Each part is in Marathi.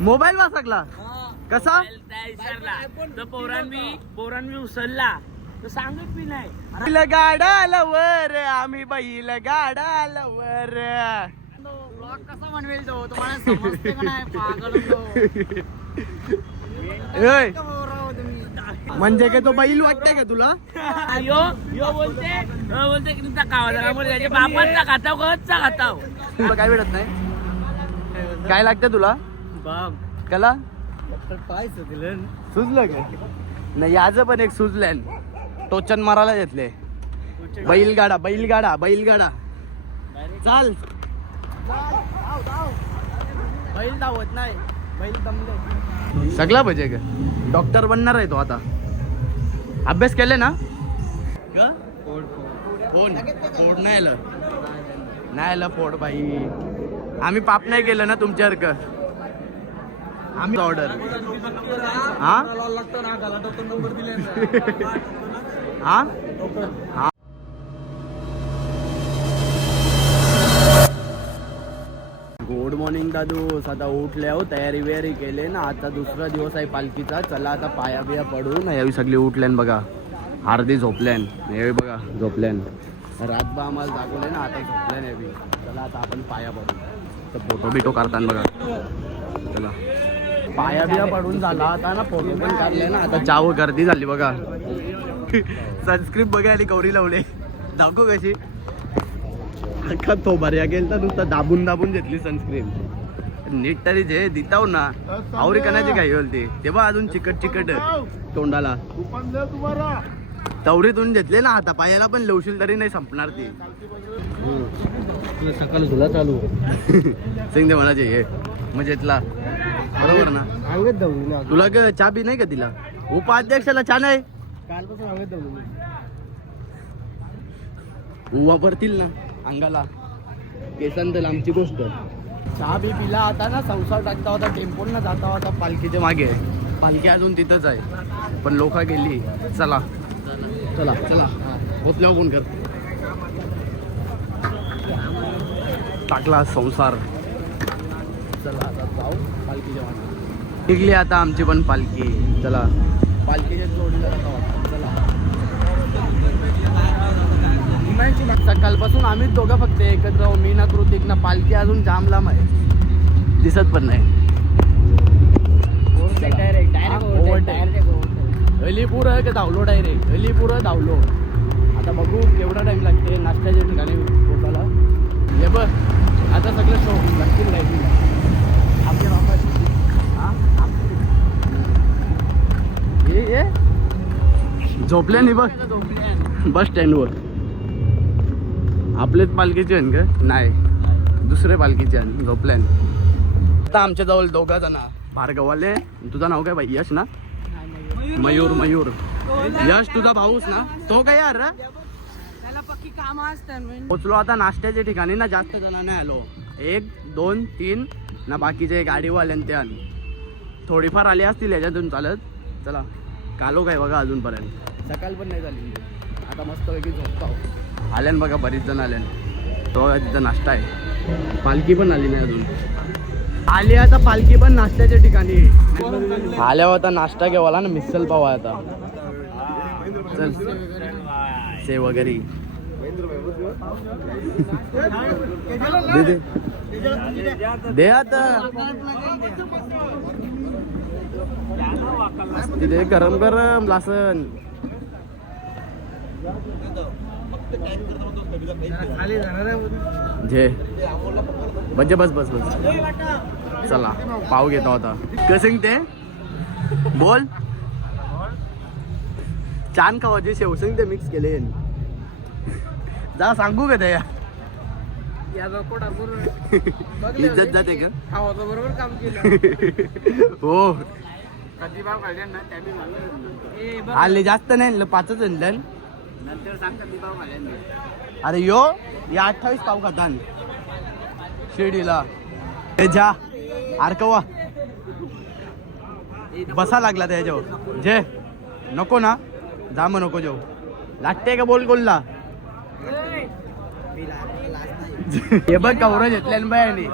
मोबाईल वाचकला कसा पोरांनी उचलला तर सांगत बी नाही. बैल गाडाला वर आम्ही बैल गाडाला वर. ब्लॉग कसा बनवेल तो तुम्हाला समजते का नाही पागल होतो. म्हणजे काय तो बैल वाटतंय का तुला? यो बोलते की तुमचा कावाला त्याच्या बापाचा खाताव कच्चा खाताव. तुला काय भेटत नाही? काय लागतं तुला? बाप कला पाय सुचलं सुचलं का? नाही याचं पण एक सुचलंय. टोचन मारायला घेतले. बैलगाडा बैलगाडा बैलगाडा चाल. बैल धावत नाही, बैल दमले. सगळा पाहिजे का? डॉक्टर बनणार आहे तो आता. अभ्यास केले ना? फोड नाही आलं, नाही आलं फोड बाई. आम्ही पाप नाही केलं ना तुमच्यासारखं. आम्ही ऑर्डर हा हा हा. गुड मॉर्निंग दादू. आता उठले हो, तयारी बियारी केले ना. आता दुसरा दिवस आहे पालखीचा. चला आता पाया बिया पडू ना. यावी सगळे उठल्यान बघा. अर्धी झोपल्यान, यावी बघा झोपल्यान. रातभर आम्हाला दाखवले ना, आता झोपल्यान यावी. चला आता आपण पाया पडू. तर फोटो बिटो काढताना बघा. चला पाया बिया पडून झाला आता ना. फोटो पण काढले ना. आता चाव गर्दी झाली बघा. सनस्क्रीन बघायला गौरी लावले. दाखव कशी अख्खा तो बऱ्या गेल तर नुसतं दाबून दाबून घेतली सनस्क्रीन. नीट तरी जे दिताव ना. आवरी कणाची काही होती तेव्हा अजून चिकट चिकट तोंडाला. तवरीतून घेतले ना. आता पायाला पण लवशील तरी नाही संपणार ती. सकाळी झुला चालू सिंग म्हणाचे हे मजेतला बरोबर ना. तुला चहा बी नाही का तिला? उपाध्यक्षाला छान आहे. कालपासून सांगत वापरतील ना अंगाला केसांत आमची गोष्ट. चहा बी पिला आता ना. संसार टाकता होता टेम्पोन ना जाता होता पालखीच्या मागे. पालखी अजून तिथंच आहे पण लोक गेली. चला चला चला पोचल्यावर कोण कर टाकला संसार. चला आता जाऊ पालखीच्या मागे. निघली आता आमची पण पालखी. चला पालखीच्या जोडीला चला. सकाळपासून आम्ही दोघं फक्त एकत्र आहो. मी ना कृतिक ना. पालखी अजून जाम लांब आहे, दिसत पण नाही. अलीपूर आहे का धावलो डायरेक्ट. अलीपूर धावलो. आता बघू केवढा टाइम लागते नाश्त्याच्या ठिकाणी पोचायला. हे बघ आता सगळं शो लागतील लाईटिंग आपल्या बापाची. हे झोपल्या नाही बघ बस स्टँडवर. आपलेच पालखीचे आहे का? नाही दुसरे पालखीचे आहे. झोपल्यान. आता आमच्या जवळ दोघा जण भार्गववाले. तुझं नाव काय बाई? यश ना? मयूर मयूर. यश तुझा भाऊस ना? तो काय यार पोचलो आता नाश्त्याच्या ठिकाणी ना. जास्त जण नाही आलो. 1 2 3 ना. बाकीचे गाडीवाल्यान त्या थोडीफार आली असतील याच्यातून चालत. चला कालो काय बघा अजूनपर्यंत. सकाळ पण नाही झाली. आता मस्तपैकी झोपतो. आल्यान बघा बरीच जण आल्यान. तो तिथं नाश्ता आहे. पालखी पण आली नाही अजून. आली आता पालखी पण नाश्त्याच्या ठिकाणी. आल्या होता नाश्ता घेवाला ना. मिसल पाव आहे आता. चल सेव वगैरे दे आता. तिथे गरम गरम लासन. जे म्हणजे बस बस बस. चला पाव घेता होता. कसं ते बोल. छान खावाचे शेवसंग ते मिक्स केले. जा सांगू का त्या इज्जत जाते का? बरोबर काम केलं हो. कधी भाव काढले ना त्या आले जास्त नाही 5च आणलं. नंतर सांग कधी भाव काढले. अरे यो या 28 पाव खातान शिर्डीला. हे जा आरकवा बसा लागला त्याच्यावर. जे नको ना जा मग नको जेव. लागते का बोल कोल्ला. हे बघ कवरं घेतल्यान बायाने.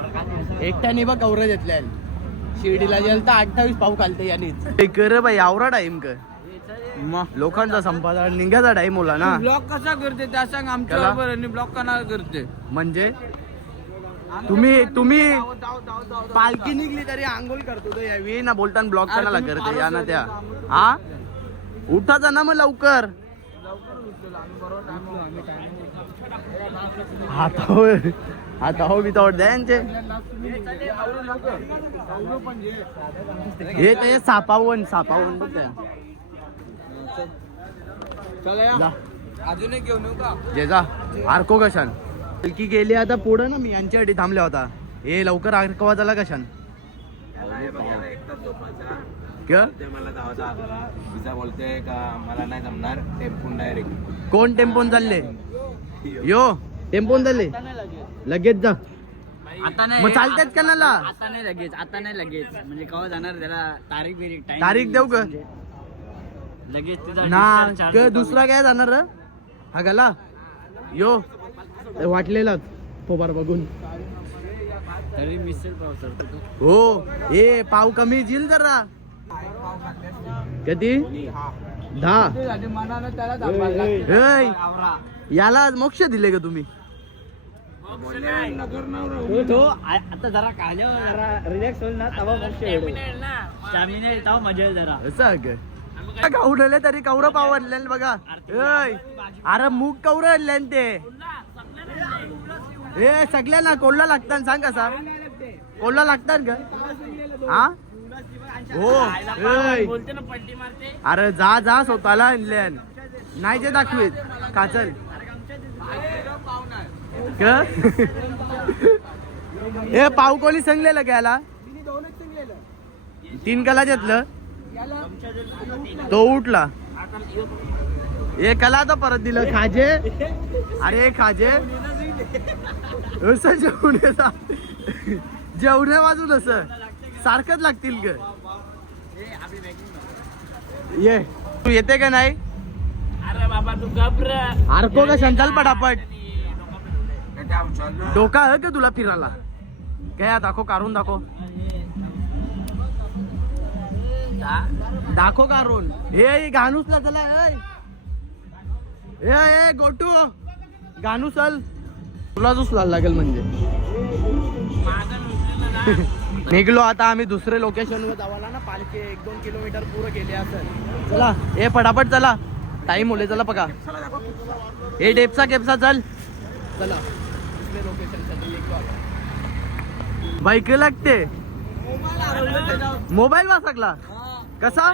एकट्याने बघ कवरं घेतल्यान. शिर्डीला गेल तर 28 पाव खालते यानीच कर बाई आवरा टाइम कर लोकांचा संपादन निघायचा टाइम होला ना. ब्लॉक कसा करते त्या सांग आमच्या त्याला? बरोबर आणि ब्लॉक कसा करते म्हणजे तुम्ही पालखी निघली तरी आंघोळ करतो तो यावी ना बोलताना ब्लॉक करायला करते या ना त्या. हा उठाचा ना मग लवकर. हातावर बितावर द्या यांचे. हे ते सापावन बघ त्या. जा. अजून एक घेऊन येऊ का? जे जा आरको कशान की गेली आता पुढं ना मी यांच्यासाठी थांबल्या होता. हे लवकर आरकवा झाला कशान मला जायचा बोलते का मला नाही जमणार टेम्पून डायरेक्ट. कोण टेम्पोन चालले यो टेम्पोन चालले लगेच जा. आता नाही मग चालतात का नाला आता नाही लगेच म्हणजे केव्हा जाणार त्याला तारीख तारीख देऊ का लगेच तुझा ना क दुसरा काय जाणार रे? हा गला यो वाटलेलाच फोबार बघून तरी मिसळ पाव सरतो हो. ए पाव कमी येईल जरा कधी 10 मनानं त्याला ऐ, याला मोक्ष दिले का तुम्ही? तो आता जरा काल्यावर जरा रिलॅक्स होईल ना तवा स्टॅमिना येईल तेव्हा मजा येईल जरा. असं कौडले तरी कौर पाव आणले बघा. ऐ, अरे मूग कौर आणले ते ए सगळ्यांना कोल्हा लागतात सांग कसा कोल्हा लागतात का? हा हो. ऐ, बोलते ना पलटी मारते. अरे जा स्वतःला आणले नाही ते दाखवीत काचल ए पाव कोणी सांगलेलं घ्यायला 3 कला घेतलं तो उठला. ए कला तर परत दिलं खाजे. अरे खाजे असं जेवणे वाजून असं सारखंच लागतील ग. ये तू येते का नाही? अरे बाबा तू घाबर आरको का शंचाल पटापट डोका आहे का तुला फिरायला काय? दाखव काढून दाखव काढून. हे गाणूसला चला ए गोटू गाणू चल तुलाच उचलायला लागेल म्हणजे. निघलो आता आम्ही दुसरे लोकेशन वर जावाला ना. पालखी 1-2 किलोमीटर पुरं गेले असं. चला ए पटापट चला टाइम होले. चला बघा ए डेपसा केपसा चल चला दुसरे लोकेशन साठी बाईक लागते. मोबाईल वाचकला कसा?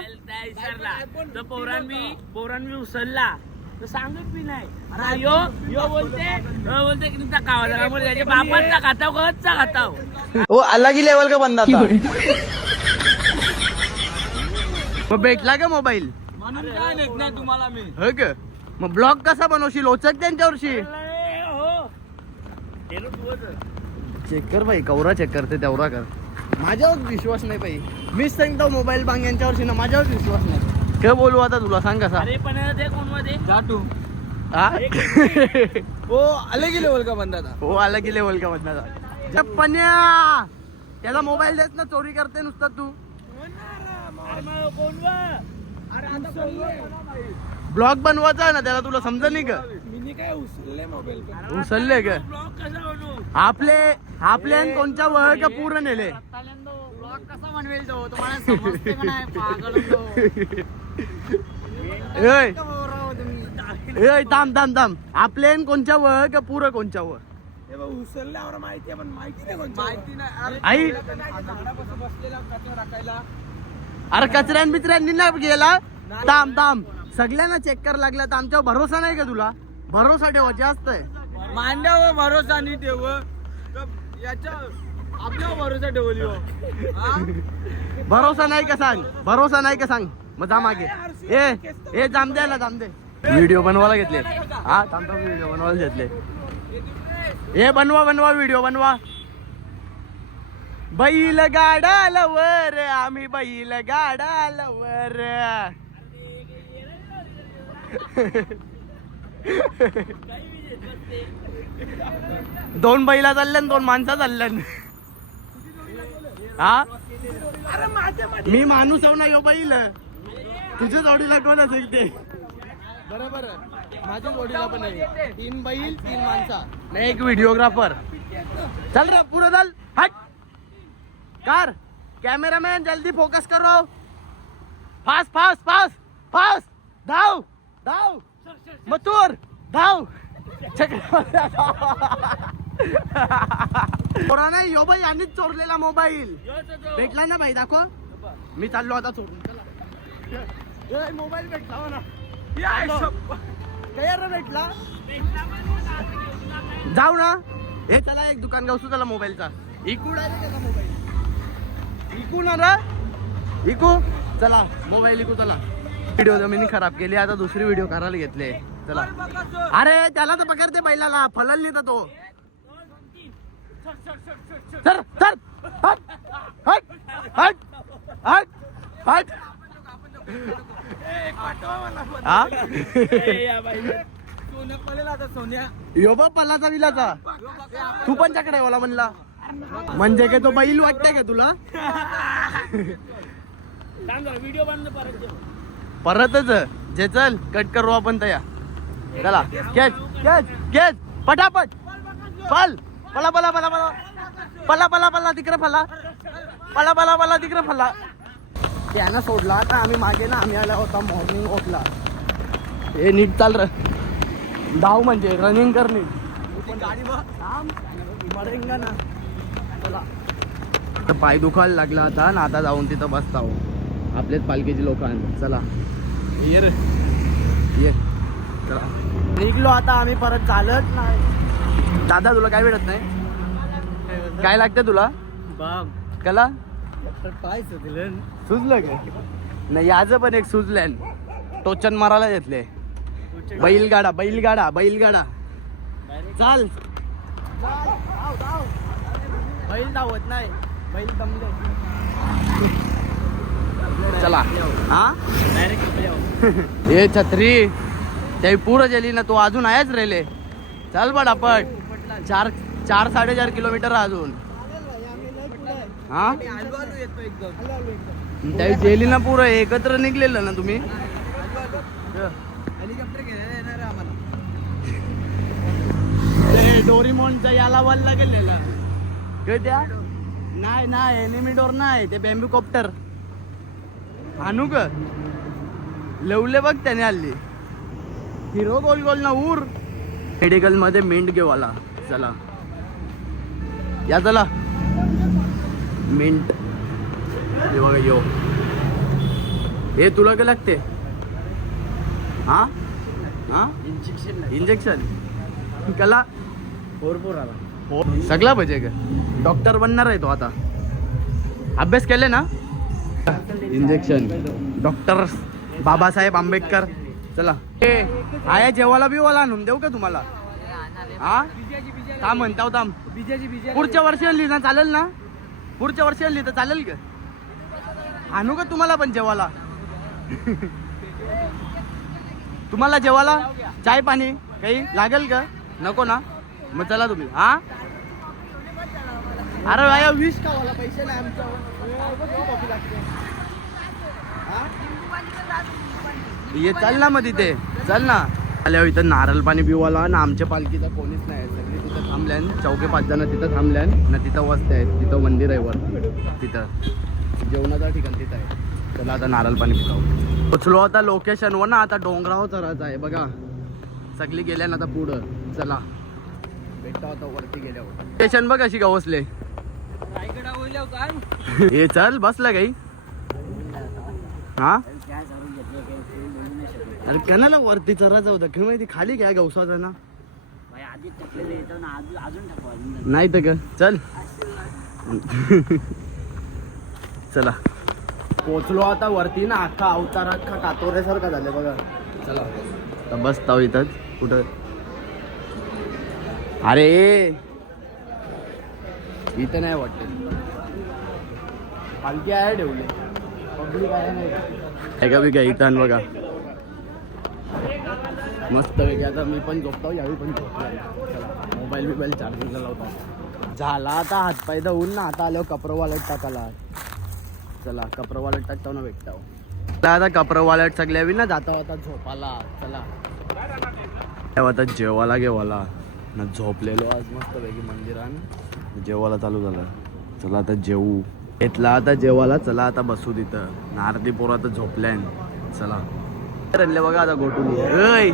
पोरांनी उचलला तर सांगत बी नाही. अरे यो बोलते की तुमचा कावा त्याच्या बापाचा खाताव कच्चा खाताव. वो अलग ही लेवल का बंदा था. मग भेटला का मोबाईल? म्हणून काय नेत नाही तुम्हाला मी. हो का? मग ब्लॉग कसा बनवशील लोचक त्यांच्यावरशी चेक कर बाई कवरा चेक करते तेवढा कर. माझ्यावर विश्वास नाही बाई. मीच सांगतो मोबाईल बांग यांच्यावरशी ना माझ्यावर विश्वास नाही. काय बोलू आता तुला सांग कसा? अरे पण ते कोण मध्ये जाटू हो अलग ही लेवल का बंदा था. हो अलग ही लेवल का बंदा था. पन्या त्याला मोबाईल देत ना चोरी करते नुसतं तू. ब्लॉग बनवायचा ना त्याला तुला समजा नाही का? उचलले का आपले कोणच्या वळ का पूर्ण नेले. कसा बनवेल तो तुम्हाला समजते का नाही पागल थांब आपले कोणच्या वळ का पुरं कोणच्या वळ उचलल्यावर माहिती आहे पण माहिती नाही. आई अरे कचऱ्यान बिचऱ्यांनी ना गेला. थांब सगळ्यांना चेक कर लागला तर आमच्यावर भरोसा नाही का तुला? भरोसा ठेवायचा असतंय. मांड्यावर भरोसा नाही ठेव याच्या आपल्यावर भरोसा ठेवली. भरोसा नाही का सांग मग जा मागे. ए जाम दे व्हिडिओ बनवायला घेतले. हा थांब व्हिडिओ बनवायला घेतले. ए बनवा व्हिडिओ बनवा. बैल गाडाला वर आम्ही बैल गाडाला वर. दोन बैला चालल्या 2 माणसं चालल्या. हा अरे माझ्या मी माणूस आहो ना यो बैल तुझ्या जोडीला कोण असेल ते बरोबर माझ्या जोडीला पण आहे 3 बैल 3 माणसा नाही एक व्हिडिओग्राफर चल रे पुढे चल हट कार कॅमेरामॅन जल्दी फोकस करो फास्ट फास्ट फास्ट फास्ट धाव धाव मथुर धाव नाही यो बाई यांनीच चोरलेला मोबाईल भेटला ना भाई दाखव मी चाललो आता चोरून चला मोबाईल भेटला हो ना काय भेटला जाऊ ना हे चला एक दुकान गावसू चला मोबाईलचा इकू डायरेक्ट त्याचा मोबाईल इकू ना रे इकू चला मोबाईल इकू चला व्हिडिओ जमिनी खराब केली आता दुसरी व्हिडिओ करायला घेतले चला अरे त्याला तर पकडते बैलाला फलाल तर तो सर सर हट हट हट हट हट यो बा पल्लाचा विलाचा तू पण चकडे मला म्हणला म्हणजे काय तो बैल वाटतंय का तुला व्हिडिओ बंद परतच जे चल कट करू आपण तया चला कॅच कॅच कॅच पटापट फल पला पला पला पला पला पला पला तिकडे फला पला पला पला तिकडे फला त्यानं सोडला आता आम्ही मागे ना आम्ही आला होता मॉर्निंग वॉकला हे नीट चाल र धाव म्हणजे रनिंग करणे मरेंगा ना चला तर पाय दुखायला लागला आता ना आता जाऊन तिथं बसता हो आपलेच पालखीची लोक चला ये रे ये चला निघलो आता आम्ही परत चालत नाही दादा तुला काय भेटत नाही काय लागतं तुला बाप कला पाय सुचलं सुचलं का नाही याचं पण एक सुचलंय टोचन मारायला घेतले बैलगाडा बैलगाडा बैलगाडा चाल बैल धावत नाही बैल दमले चला हा हे छत्री त्याही पुरं गेली ना तू अजून आहेच रेले चल पटापट 4-4.5 किलोमीटर अजून हा त्याही गेली ना पुरं एकत्र निघलेलं ना तुम्ही डोरीमॉनचा याला वाला गेलेला त्या नाही नाही एनिमीडोर नाही ते बॅम्बू कॉप्टर आणू ग लवले बघ त्याने हल्ली हिरो गोल गोल ना उर मेडिकल मध्ये मिंट घेवाला चला या चला मिंट हे बघा यो हे तुला काय लागते हा हा इंजेक्शन कला सगळा पाहिजे का डॉक्टर बनणार आहे तो आता अभ्यास केले ना इंजेक्शन डॉक्टर बाबासाहेब आंबेडकर चला हे आया जेवायला बिवाला आणून देऊ का तुम्हाला हा का म्हणता होता पुढच्या वर्षी आणली ना चालेल ना पुढच्या वर्षी आणली तर चालेल का आणू का तुम्हाला पण जेवायला तुम्हाला जेवायला चाय पाणी काही लागेल का नको ना मग चला तुम्ही हा अरे आया 20 खावाला पैसे नाही ये चल ना मग तिथे चल ना आल्यावर इथं नारळ पाणी पिवाला ना आमच्या पालखीचा कोणीच नाही सगळे तिथं थांबल्यान 4-5 जण तिथं थांबल्यान ना तिथं वस्ते आहेत तिथं मंदिर आहे वर तिथं जेवणाचं ठिकाण तिथं आहे चला आता नारळ पाणी पिताव पोचलो आता लोकेशनवर ना आता डोंगरावर चढायचं आहे बघा सगळी गेल्या ना आता पुढं चला भेटता होता वरती गेल्यावर स्टेशन बघ अशी गवसले हे चल बसला काही हा अरे कणाला वरती चढायचं होतं किंवा माहिती खाली काय गवसाचा ना नाही तर का चल चला पोचलो आता वरती ना अख्खा अवतार अख्खा कातोऱ्यासारखा झाले बघा चला आता बसता इथंच कुठं अरे इथं नाही वाटत पालखी आहे ठेवले पब्लिक आहे नाही का बी काय इथं बघा मस्त वेगळी आता मी पण झोपतो यावेळी पण झोपतो मोबाईल चार्जिंगला लावतो झाला आता हातपाय धुवून ना आता आल्यावर कपडं वाळत टाकाला चला कपरवालट टाकतो ना भेटतो आता कपरवालट सगळ्या ना जाता होता झोपाला. चला तेव्हा आता जेवायला घेवाला ना झोपलेलो आज मस्त पैकी मंदिरात जेवायला चालू झालं. चला आता जेवू घेतला आता जेवायला. चला आता बसू तिथं ना अर्धी पोरं आता झोपल्यान. चला रडले बघा आता गोटून ऐ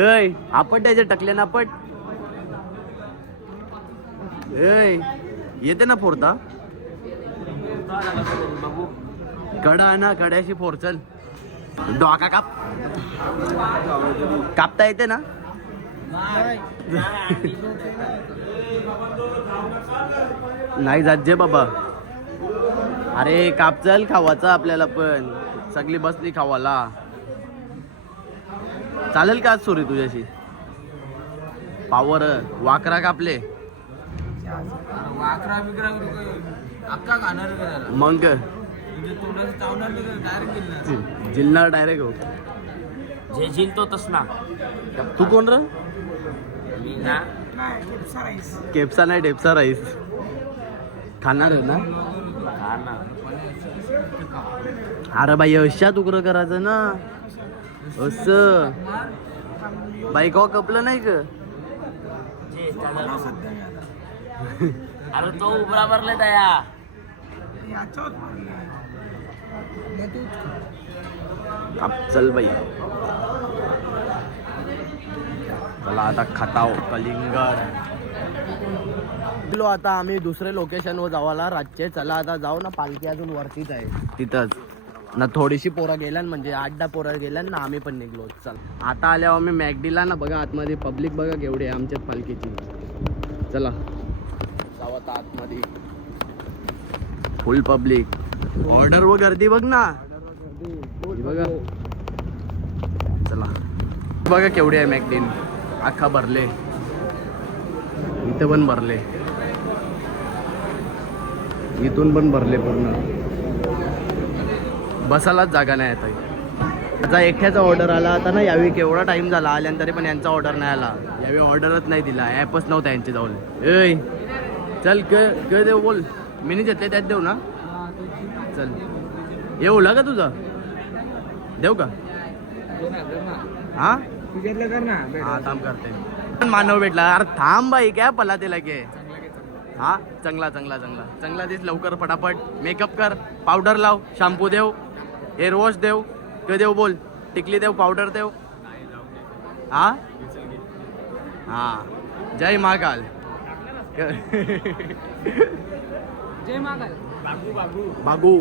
ऐ आपट त्याचे टकले ना आपट ऐ येते ना फोडता कडा ना कड्याशी फोड. चल डोका कापता येते ना. नाही जात जे बाबा. अरे कापचल खावाचा आपल्याला पण सगळी बसली खावाला. चालेल का आज सोरी तुझ्याशी पावर वाकरा कापले वाकरा बिकरा अक्का खाणार मग जिल्हा डायरेक्ट हो. जे जिंकतो तस ना. तू कोण र मी ना केपसा नाही ढेपसा राईस खाणार आहे ना. हा ना. अरे बाई अशा तुकडं करायचं ना असं बाईक कपलं नाही ग. अरे तो उभरा भरले दया चल बाई. चला आता खताव कलिंगड. आता आम्ही दुसरे लोकेशन वर जावाला रातचे. चला आता जाऊ ना पालखी अजून वरतीच आहे तिथंच ना. थोडीशी पोरं गेल्या म्हणजे 8-10 पोरं गेल्या ना. आम्ही पण निघलो. चल आता आल्यावर आम्ही मॅगडीला ना बघा आतमध्ये पब्लिक बघा केवढी आहे आमच्यात पालखीची. चला जाऊ आता आतमध्ये फुल पब्लिक. ऑर्डर व गर्दी बघ ना बघा. चला बघा केवढी आहे मॅगडीन. अख्खा भरले इथं पण भरले इथून पण भरले पूर्ण. बसायलाच जागा नाही आता. त्याचा एकट्याचा ऑर्डर आला आता ना. यावेळी केवढा टाइम झाला आल्यानंतर पण यांचा ऑर्डर नाही आला. यावेळी ऑर्डरच नाही दिला. ॲपच नव्हता यांचे जाऊन. ऐ चल क देऊ बोल. मिनी घेतले त्यात देऊ ना. चल येऊ का तुझा देऊ का. हा हा थांब करते. मानव भेटला. अरे थांब बाई काय पला ते लगे. हा चांगला चांगला चांगला चांगला दिस. लवकर फटाफट मेकअप कर. पावडर लाव. शॅम्पू देव. हेअर वॉश देव. क देव बोल. टिकली देव. पावडर देव. हा हा जय महाकाल. जय महाकाल. बागू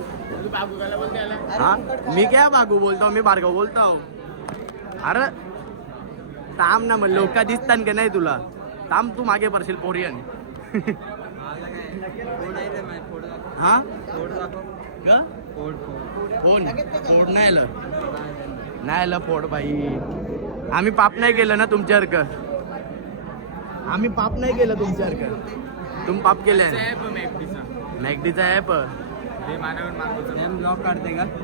हा मी क्या बागू बोलतो. मी भार्गव बोलतो. अरे थांब ना. म्हणलं लोक दिसतात का नाही तुला. थांब तू मागे पडशील पोरियन. हा फोन फोड नाही आलं. नाही आलं फोड बाई. आम्ही पाप नाही केलं ना तुमच्यासारखं. आम्ही पाप नाही केलं तुमच्यासारखं. तुम्ही पाप केले. मॅगडीचा ॲप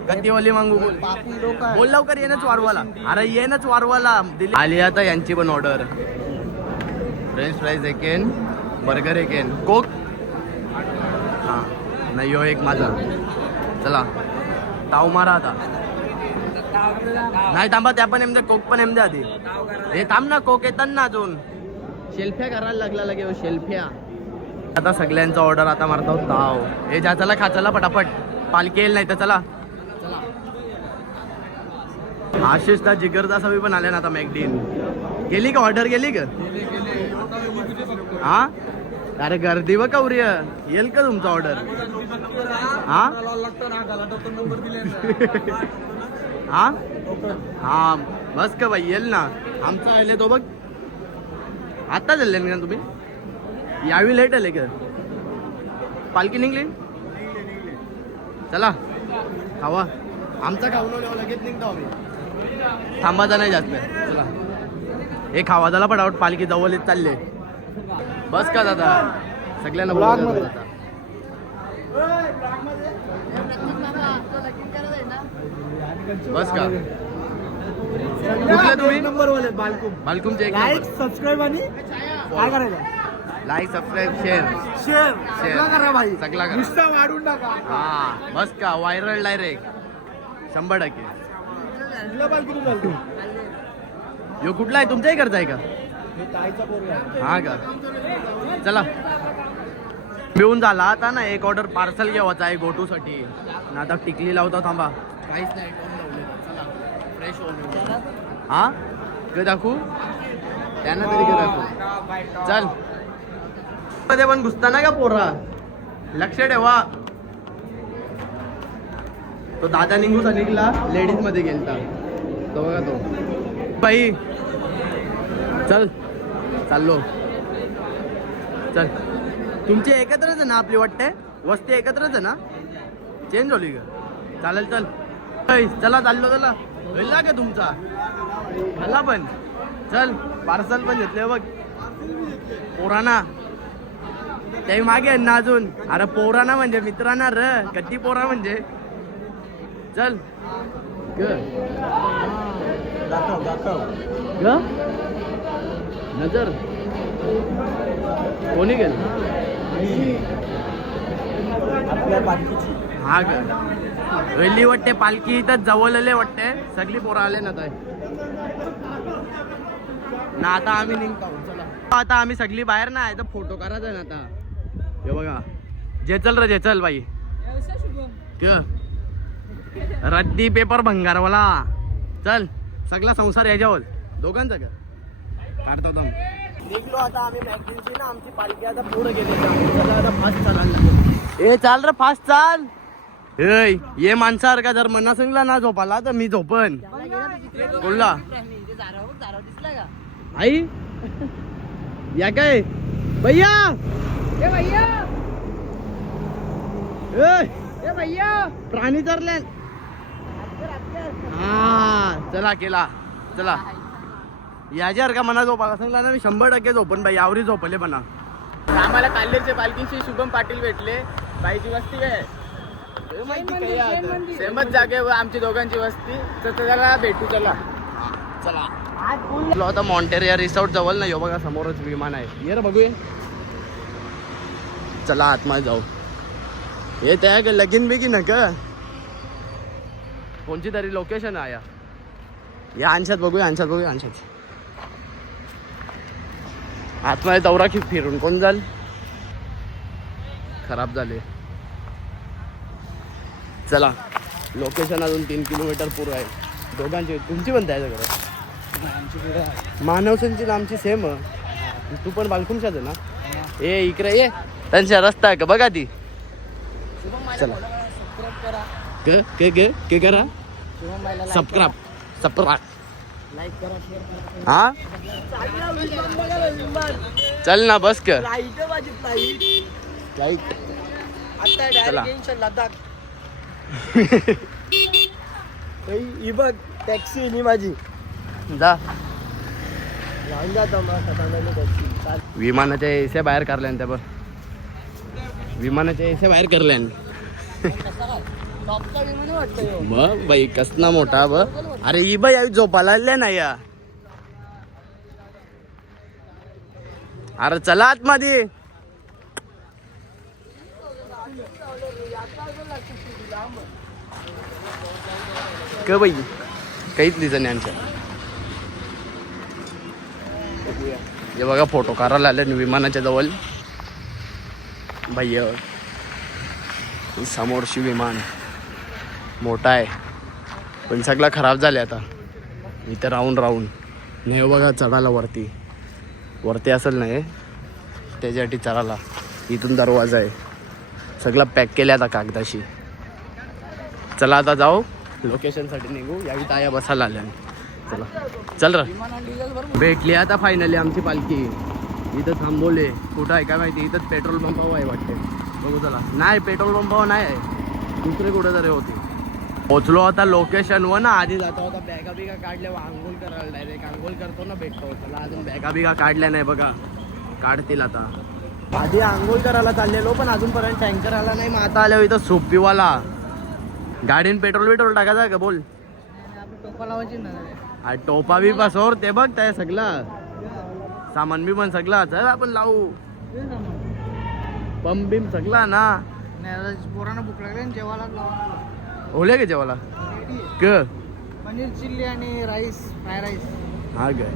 कधीवाली मागू बोल लवकर. येणच वारवाला. अरे येणच वारवाला दिली. आली आता यांची पण ऑर्डर. फ्रेंच फ्राईज एकेन. बर्गर एकेन. कोक हा नाही यो एक माझा. चला ताव मारा आता. नाही थांबा. त्या पण एमदे कोक पण एमदे आधी. हे थांब ना. कोक येतात ना अजून. शेल्फ्या करायला लागला लगे शेल्फ्या. आता सगळ्यांचा ऑर्डर आता मारतो ताव. हे जा चला खा. चला पटापट पालखी येईल नाही तर. चला आशिष ता जिगरदास अभी पण आले ना आता. मॅगडीन गेली का ऑर्डर गेली का. हा अरे गर्दी व कौर्य येईल का तुमचा ऑर्डर. हा हा हा बस का बाई येईल ना. आमचा आले तो बघ. आता चालले ना तुम्ही. यावी लेट आले का. पालखी निघली. चला खावा. आमचा खाऊन लगेच निघतो आम्ही. थांबायचा नाही जास्त. चला हे खावा झाला पटापट. पालखी जवळ येत चालले. बस का दादा सगळ्यांना बोलवलं बस का. कुठले तुम्ही. बालकुमचे एक सबस्क्राईब आणि काय करायचं. Like subscribe share share share. सगळं करा भाई, सगळं करा. नुसता वाढून टाका. हा बस का व्हायरल डायरेक्ट 100%. कुठल्या पालखीतून चालतो? यो कुठला आहे तुमच्या इकडचा आहे का? हे ताईचा पोरगा आहे. हा का चला मिळून झाला आता ना. एक ऑर्डर पार्सल घ्यावाचा आहे गोटूसाठी. ना आता टिकली लावता थांबा. काहीच नाही टोन लावले. चला फ्रेश होऊन हा ग दाखवू त्यांना तरी ग दाखवू. चल मध्ये पण घुसताना का पोरा लक्ष ठेवा. तो दादा निघून निघला लेडीज मध्ये गेलता तो बघा तो बाई. चल चाललो. चल तुमची एकत्रच आहे ना आपली वाटते वस्ती एकत्रच आहे ना. चेंज होली का? चालेल चल. ऐ, चला चाललो. चला होईल का तुमचा मला पण. चल पार्सल पण घेतले बघ पोराना. ते मागे आहे ना अजून. अरे पोराना म्हणजे मित्रांना र कधी पोरा म्हणजे. चल दाखव दाखव. ग नजर कोणी गेलं आपल्या पालखीची. हा ग वेली वाटते पालखी इथं जवळले वाटते. सगळी पोरं आले ना ताई ना. आता आम्ही निघतो. चला आता आम्ही सगळी बाहेर ना आहे तर फोटो करायचा ना आता. हे बघा जे चल रे जे चल बाई. क रद्दी पेपर भंगारवाला. चल सगळा संसार याच्यावर दोघांचा का काढतो थांब. निघलो आता आम्ही मॅगझिनची ना. आमची पालखी आता पुढे गेली. चला आता फास्ट चालायला. ए चाल रे फास्ट चाल. ए ये माणसासारखा जर मना सांगला ना झोपाला तर मी झोपन. बोलला आई या काय भैया ए भैया प्राणी चरले. हा चला केला. चला याच्यावर का मना झोपाला सांगला ना मी 100% झोपन बाई. यावरी झोपले म्हणा. आम्हाला काल्लेरच्या पालखीशी शुभम पाटील भेटले. बाईची वस्ती आहे सेमच जागेवर आमची दोघांची वस्ती. तर त्याला भेटू. चला चला आता मॉन्टेरिया रिसॉर्ट जवळ नाही हो बघा समोरच विमान आहे. ये रे बघूया. चला आतमध्ये जाऊ. हे त्या लगीन बिगीन ना का कोणची तरी लोकेशन आहे या अंशात बघूया. अंशात बघूया. अंशात आतमध्ये दौरा की फिरून कोण जाल खराब झाले. चला लोकेशन अजून 3 किलोमीटर पूर्व आहे दोघांची. तुमची पण द्यायचं घरात मानवसंची आमची सेम. तू पण बालकुमशाच आहे ना. ए इकडे ये त्यांचा रस्ता आहे का बघा ती. चला के करा सबस्क्राईब सबस्क्राईब हा चल ना बस कर. लाईट चला ही बघ टॅक्सी नि माझी जा. लावून जातो मग टॅक्सी. विमानाच्या एसे बाहेर काढल्यान त्या बघ. विमानाच्या एसे बाहेर काढल्यान मग बाई कसना मोठा ब. अरे ही बाई झोपाला ना या. अरे चला आतमध्ये. क बाई काहीच दिसत नाही आमच्या. हे बघा फोटो काढायला आले विमानाच्या जवळ. भैया समोरशी विमान मोठा आहे पण सगळा खराब झाले आता. इथं राहून नाही बघा चढायला वरती असेल नाही त्याच्यासाठी चढायला. इथून दरवाजा आहे. सगळं पॅक केलं आता कागदाशी. चला आता जाऊ लोकेशनसाठी निघू. यावी ताया बसायला आल्या. चला चल र. भेटली आता फायनली आमची पालखी. इथं थांबवले. कुठं आहे काय माहिती. इथंच पेट्रोल पंपावर आहे वाटते. बघू चला. नाही पेट्रोल पंपावर नाही आहे दुसरे कुठे तरी होती. पोचलो आता लोकेशनवर ना. आधी जाता होता बॅगा बिगा काढल्या आंघोळ करायला. डायरेक्ट आंघोळ करतो ना भेटतो. चला अजून बॅगा बिगा काढल्या नाही बघा. काढतील आता. आधी आंघोळ करायला चाललेलो पण अजूनपर्यंत टँकर आला नाही. मग आता आल्यावर इथं सूप पिवाला. गाडीन पेट्रोल टाकायचं का बोल. टोपा बी बसवर ते बघ त्या सगळं सामान बी पण सगळं. चल आपण लावू. पंप बिम सगळा ना पोरांना भूक लागली जेवायला लावा ओले का जेवाला क पनीर चिल्ली आणि राईस फ्राय राईस हा काय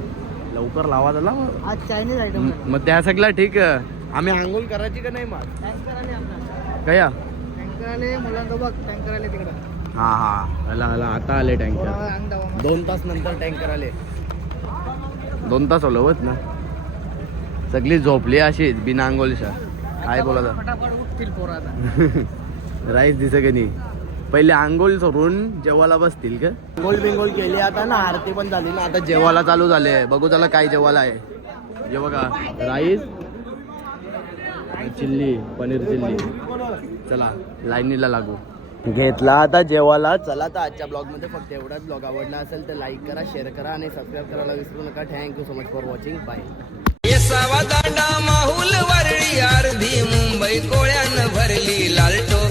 लवकर लावा झाला मग आज चायनीज आयटम मग त्या सगळा ठीक आहे. आम्ही आंघोळ करायची का नाही मग टँकर आले आपला कया टँकर आले मुलांना बघ टँकर आले तिकडं हा हा आला आता आले टँकर अंग दावा मग. 2 तास नंतर टँकर आले 2 तास होत ना सगळी झोपली अशीच बिना आंघोळीच्या काय बोला फटाफट उठतील पोरं आता राईस दिसत की नाही पहिले आंघोळ सोडून जेवायला बसतील का आंघोळ बिंगोळ केली आता ना आरती पण झाली ना आता जेवायला चालू झाले बघू त्याला काय जेवायला आहे जे बघा राईस चिल्ली पनीर चिल्ली चला लाईनीला लागू घेतला आता जेवायला चला तर आजच्या ब्लॉग मध्ये फक्त एवढाच ब्लॉग आवडला असेल तर लाईक करा शेअर करा आणि सबस्क्राईब करायला विसरू नका thank you so much for watching bye येसावा दांडा माहुल वरळी अर्धी मुंबई कोळ्यानं भरली लालटो